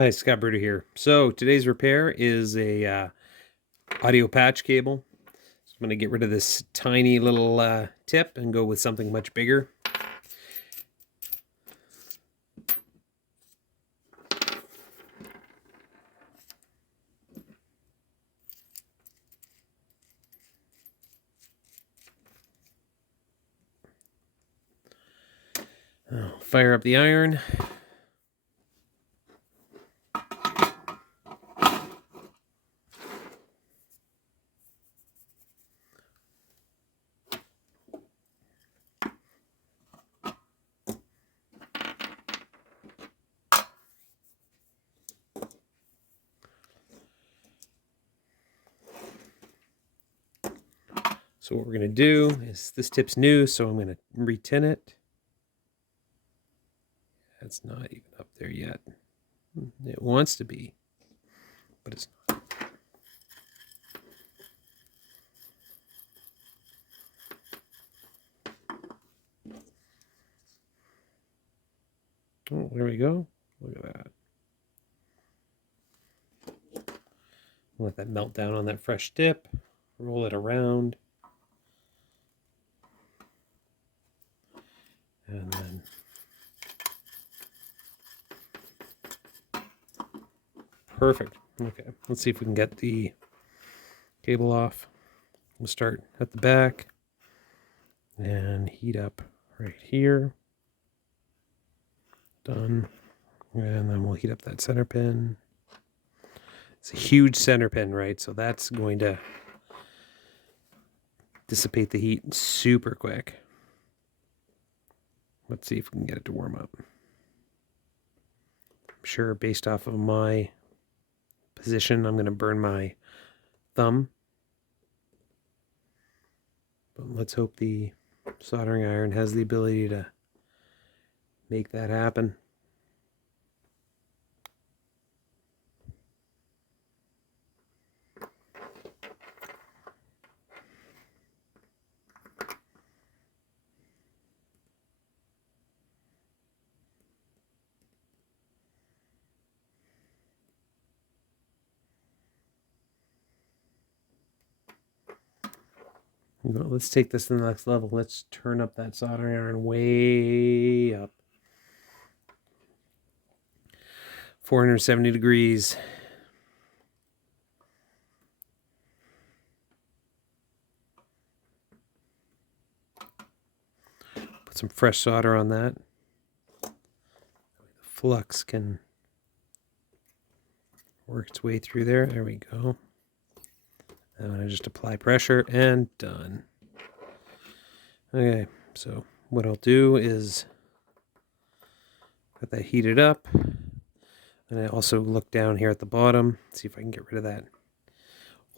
Hi, Scott Bruder here. So today's repair is a audio patch cable. So I'm going to get rid of this tiny little tip and go with something much bigger. I'll fire up the iron. So what we're going to do is, this tip's new, so I'm going to retin it. That's not even up there yet. It wants to be, but it's not. Oh, there we go. Look at that. Let that melt down on that fresh tip. Roll it around. And then perfect. Okay, let's see if we can get the cable off. We'll start at the back and heat up right here. Done. And then we'll heat up that center pin. It's a huge center pin, right? So that's going to dissipate the heat super quick. Let's see if we can get it to warm up. I'm sure based off of my position, I'm going to burn my thumb. But let's hope the soldering iron has the ability to make that happen. Let's take this to the next level. Let's turn up that soldering iron way up. 470 degrees. Put some fresh solder on that. The flux can work its way through there. There we go. I'm going to just apply pressure and done. Okay, so what I'll do is get that heated up. And I also look down here at the bottom, see if I can get rid of that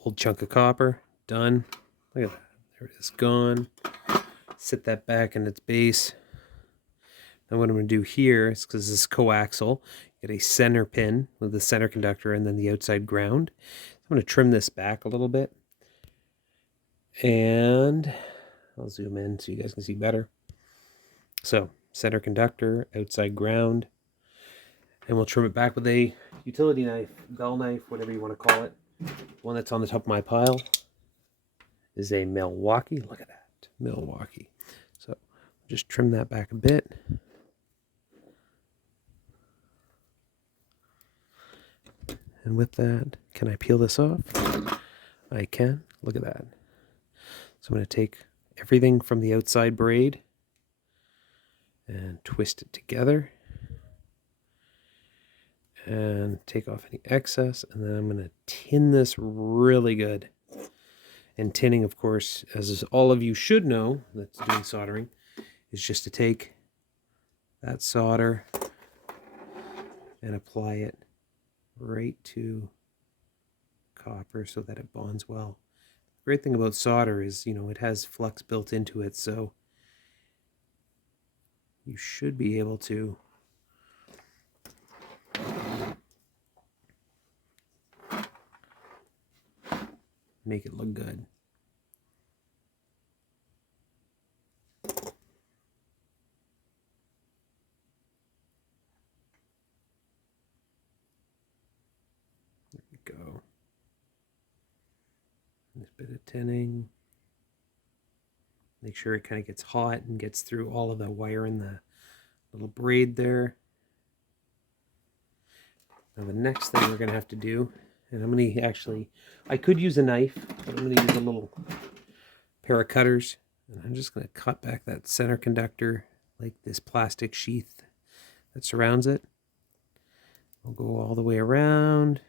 old chunk of copper. Done. Look at that. There it is, gone. Sit that back in its base. Now what I'm going to do here is, because this is coaxial, get a center pin with the center conductor and then the outside ground. I'm going to trim this back a little bit. And I'll zoom in so you guys can see better. So, center conductor, outside ground. And we'll trim it back with a utility knife, bell knife, whatever you want to call it. One that's on the top of my pile is a Milwaukee. Look at that, Milwaukee. So, just trim that back a bit. And with that, can I peel this off? I can. Look at that. So I'm going to take everything from the outside braid and twist it together and take off any excess, and then I'm going to tin this really good. And tinning, of course, as all of you should know that's doing soldering, is just to take that solder and apply it right to copper so that it bonds well. The great thing about solder is, it has flux built into it, so you should be able to make it look good. go. This bit of tinning. Make sure it kind of gets hot and gets through all of the wire in the little braid there. Now the next thing we're going to have to do, and I'm going to actually, I could use a knife, but I'm going to use a little pair of cutters. And I'm just going to cut back that center conductor, like this plastic sheath that surrounds it. We'll go all the way around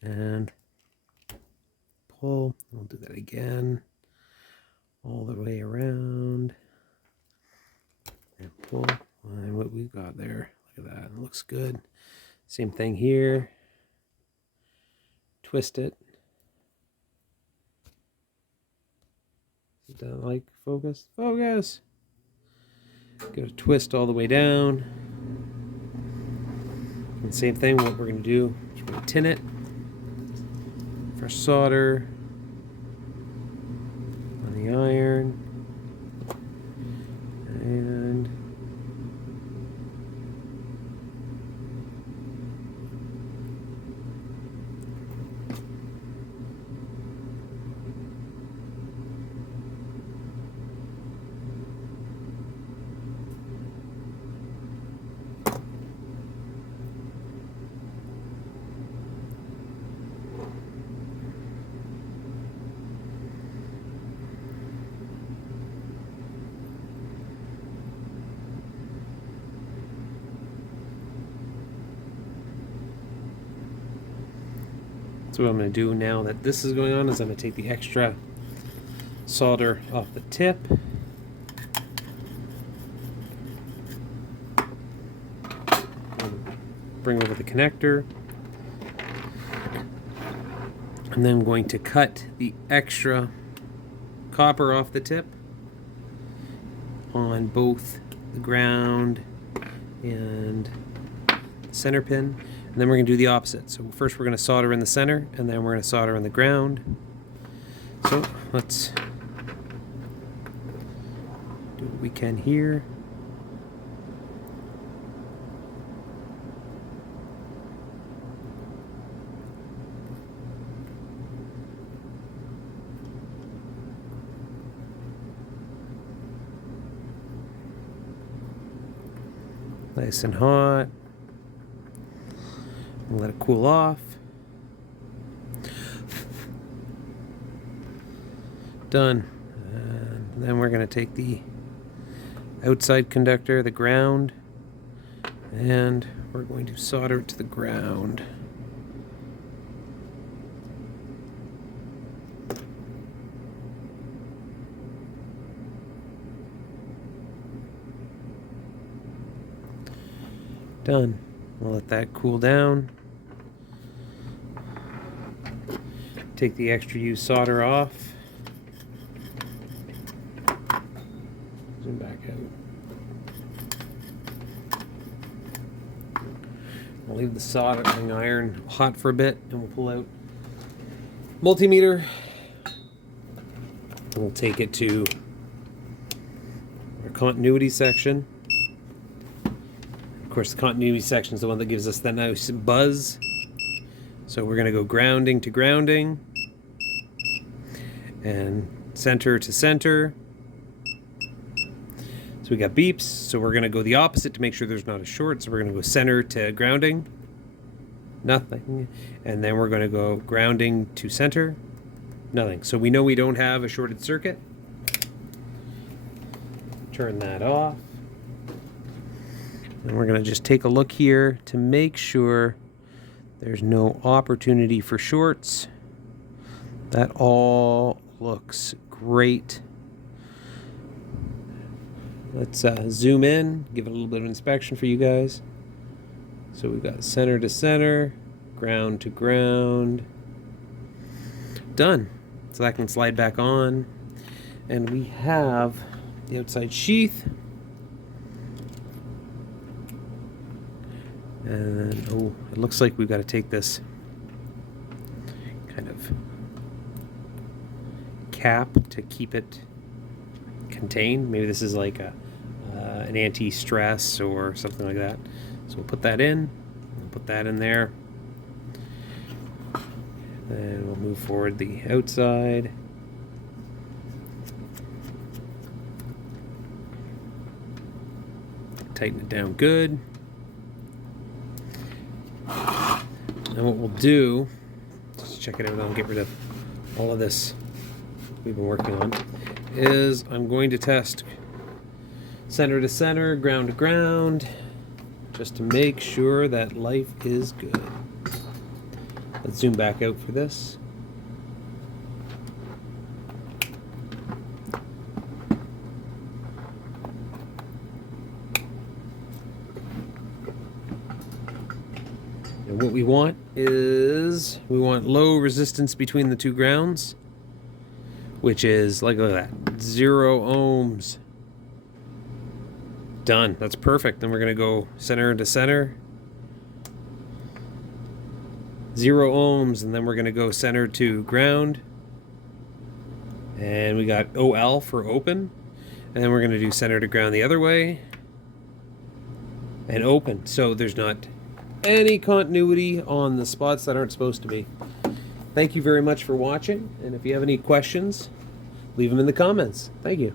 and pull. We'll do that again. All the way around and pull. And what we've got there, look at that, it looks good. Same thing here. Twist it. Is that like focus? Focus! Go to twist all the way down. And same thing, what we're going to do is we're going to tin it. Fresh solder on the iron. And so what I'm going to do now that this is going on is I'm going to take the extra solder off the tip. Bring over the connector. And then I'm going to cut the extra copper off the tip on both the ground and center pin. And then we're going to do the opposite. So first we're going to solder in the center, and then we're going to solder in the ground. So let's do what we can here. Nice and hot. Let it cool off. Done. And then we're going to take the outside conductor, the ground, and we're going to solder it to the ground. Done. We'll let that cool down. Take the extra used solder off. Zoom back out. We'll leave the soldering iron hot for a bit, and we'll pull out multimeter. And we'll take it to our continuity section. Of course, the continuity section is the one that gives us that nice buzz. So we're going to go grounding to grounding and center to center. So we got beeps, so we're going to go the opposite to make sure there's not a short. So we're going to go center to grounding, nothing. And then we're going to go grounding to center, nothing. So we know we don't have a shorted circuit. Turn that off. And we're going to just take a look here to make sure there's no opportunity for shorts. That all looks great. Let's zoom in, give it a little bit of inspection for you guys. So we've got center to center, ground to ground. Done. So that can slide back on. And we have the outside sheath. And oh, it looks like we've got to take this kind of cap to keep it contained. Maybe this is like an anti-stress or something like that. So we'll put that in. We'll put that in there. And we'll move forward the outside. Tighten it down good. And what we'll do, just check it out, I'll get rid of all of this we've been working on, is I'm going to test center to center, ground to ground, just to make sure that life is good. Let's zoom back out for this. And what we want is, we want low resistance between the two grounds, which is, like, look at that, 0 ohms. Done. That's perfect. Then we're going to go center to center. 0 ohms, and then we're going to go center to ground. And we got OL for open. And then we're going to do center to ground the other way. And open. So there's not any continuity on the spots that aren't supposed to be. Thank you very much for watching. And if you have any questions, leave them in the comments. Thank you.